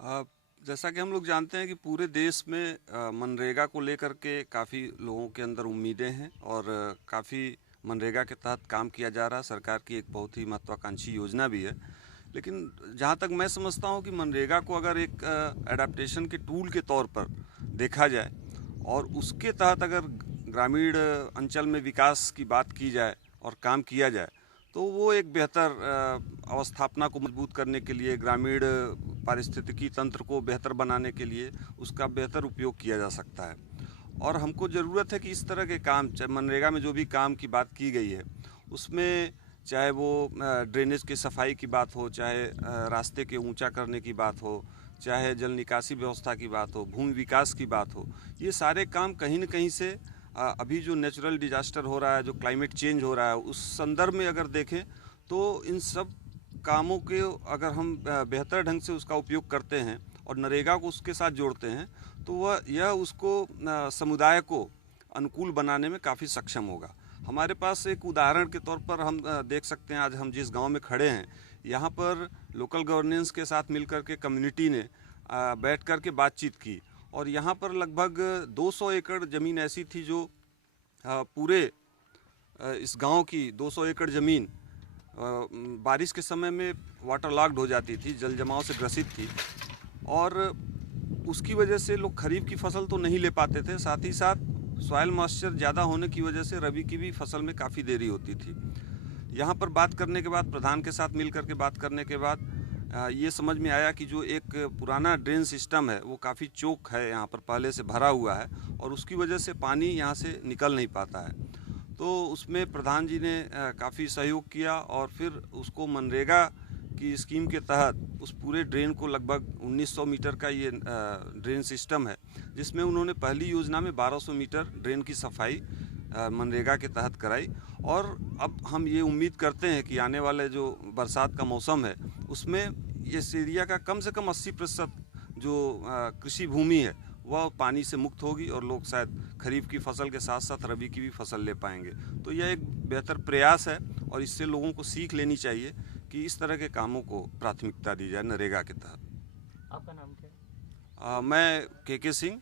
अ, जैसा कि हम लोग जानते हैं कि पूरे देश में मनरेगा को लेकर के काफ़ी लोगों के अंदर उम्मीदें हैं और काफ़ी मनरेगा के तहत काम किया जा रहा है। सरकार की एक बहुत ही महत्वाकांक्षी योजना भी है। लेकिन जहाँ तक मैं समझता हूँ कि मनरेगा को अगर एक एडाप्टेशन के टूल के तौर पर देखा जाए और उसके तहत अगर ग्रामीण अंचल में विकास की बात की जाए और काम किया जाए तो वो एक बेहतर अवस्थापना को मजबूत करने के लिए, ग्रामीण पारिस्थितिकी तंत्र को बेहतर बनाने के लिए उसका बेहतर उपयोग किया जा सकता है। और हमको ज़रूरत है कि इस तरह के काम, चाहे मनरेगा में जो भी काम की बात की गई है उसमें, चाहे वो ड्रेनेज की सफाई की बात हो, चाहे रास्ते के ऊंचा करने की बात हो, चाहे जल निकासी व्यवस्था की बात हो, भूमि विकास की बात हो, ये सारे काम कहीं न कहीं से अभी जो नेचुरल डिजास्टर हो रहा है, जो क्लाइमेट चेंज हो रहा है, उस संदर्भ में अगर देखें तो इन सब कामों के अगर हम बेहतर ढंग से उसका उपयोग करते हैं और नरेगा को उसके साथ जोड़ते हैं तो यह उसको समुदाय को अनुकूल बनाने में काफ़ी सक्षम होगा। हमारे पास एक उदाहरण के तौर पर हम देख सकते हैं, आज हम जिस गांव में खड़े हैं यहाँ पर लोकल गवर्नेंस के साथ मिलकर के कम्युनिटी ने बैठ कर के बातचीत की और यहाँ पर लगभग 200 एकड़ ज़मीन ऐसी थी जो पूरे इस गांव की 200 एकड़ ज़मीन बारिश के समय में वाटर लॉक्ड हो जाती थी, जल जमाव से ग्रसित थी और उसकी वजह से लोग खरीफ की फसल तो नहीं ले पाते थे, साथ ही साथ सॉइल मॉइस्चर ज़्यादा होने की वजह से रबी की भी फसल में काफ़ी देरी होती थी। यहाँ पर बात करने के बाद, प्रधान के साथ मिल करके बात करने के बाद ये समझ में आया कि जो एक पुराना ड्रेन सिस्टम है वो काफ़ी चोक है, यहाँ पर पहले से भरा हुआ है और उसकी वजह से पानी यहाँ से निकल नहीं पाता है। तो उसमें प्रधान जी ने काफ़ी सहयोग किया और फिर उसको मनरेगा की स्कीम के तहत उस पूरे ड्रेन को, लगभग 1900 मीटर का ये ड्रेन सिस्टम है, जिसमें उन्होंने पहली योजना में 1200 मीटर ड्रेन की सफाई मनरेगा के तहत कराई। और अब हम ये उम्मीद करते हैं कि आने वाले जो बरसात का मौसम है उसमें इस एरिया का कम से कम 80% जो कृषि भूमि है वह पानी से मुक्त होगी और लोग शायद खरीफ की फसल के साथ साथ रबी की भी फसल ले पाएंगे। तो यह एक बेहतर प्रयास है और इससे लोगों को सीख लेनी चाहिए कि इस तरह के कामों को प्राथमिकता दी जाए नरेगा के तहत। आपका नाम क्या है? मैं के सिंह,